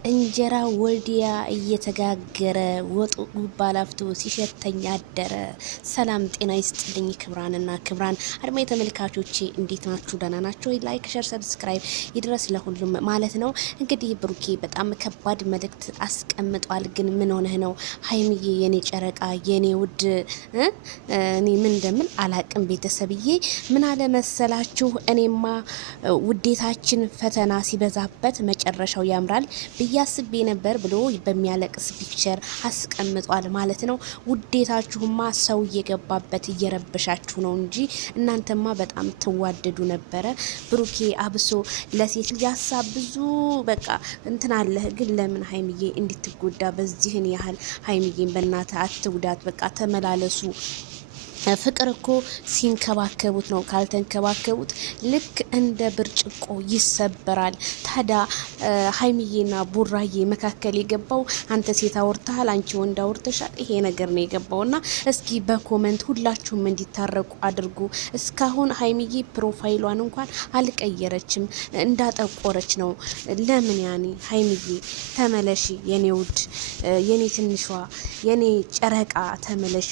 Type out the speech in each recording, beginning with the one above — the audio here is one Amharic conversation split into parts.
እንጀራ ወልዲያ እየተጋገረ ወጡ ባላፍቶ ሲሸተኝ አደረ። ሰላም ጤና ይስጥልኝ ክብራንና ክብራን አድማጭ ተመልካቾቼ እንዴት ናችሁ? ደህና ናችሁ? ላይክ ሼር ሰብስክራይብ ይድረስ ለሁሉም ማለት ነው። እንግዲህ ብሩኬ በጣም ከባድ መልእክት አስቀምጧል። ግን ምን ሆነህ ነው ሀይሚዬ የኔ ጨረቃ የኔ ውድ እኔ ምን እንደምን አላቅም። ቤተሰብዬ ምን አለ መሰላችሁ? እኔማ ውዴታችን ፈተና ሲበዛበት መጨረሻው ያምራል ያስቤ ነበር ብሎ በሚያለቅስ ፒክቸር አስቀምጧል ማለት ነው። ውዴታችሁማ ሰው እየገባበት እየረበሻችሁ ነው እንጂ እናንተማ በጣም ትዋደዱ ነበረ። ብሩኬ አብሶ ለሴት ልጅ ሀሳብ ብዙ በቃ እንትን አለህ። ግን ለምን ሀይሚዬ እንድትጎዳ በዚህን ያህል ሀይሚዬን በእናትህ አትጉዳት። በቃ ተመላለሱ። ፍቅር እኮ ሲንከባከቡት ነው፣ ካልተንከባከቡት ልክ እንደ ብርጭቆ ይሰበራል። ታዲያ ሀይሚዬና ቡራዬ መካከል የገባው አንተ ሴት አውርተሃል፣ አንቺ ወንድ አውርተሻል፣ ይሄ ነገር ነው የገባውና እስኪ በኮመንት ሁላችሁም እንዲታረቁ አድርጉ። እስካሁን ሀይሚዬ ፕሮፋይሏን እንኳን አልቀየረችም፣ እንዳጠቆረች ነው። ለምን ያኔ ሀይሚዬ ተመለሺ፣ የኔ ውድ፣ የኔ ትንሿ፣ የኔ ጨረቃ ተመለሺ።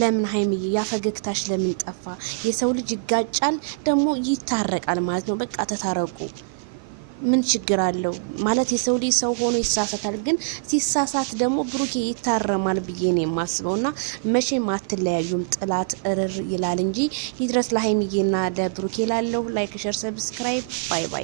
ለምን ሀይሚዬ ያፈገግታሽ ለምን ጠፋ? የሰው ልጅ ይጋጫል ደግሞ ይታረቃል ማለት ነው። በቃ ተታረቁ። ምን ችግር አለው ማለት? የሰው ልጅ ሰው ሆኖ ይሳሳታል። ግን ሲሳሳት ደግሞ ብሩኬ ይታረማል ብዬ ነው የማስበውና መቼም አትለያዩም። ጥላት እርር ይላል እንጂ ይድረስ ለሀይሚዬና ለብሩኬ። ላለው ላይክ ሸር ሰብስክራይብ። ባይ ባይ።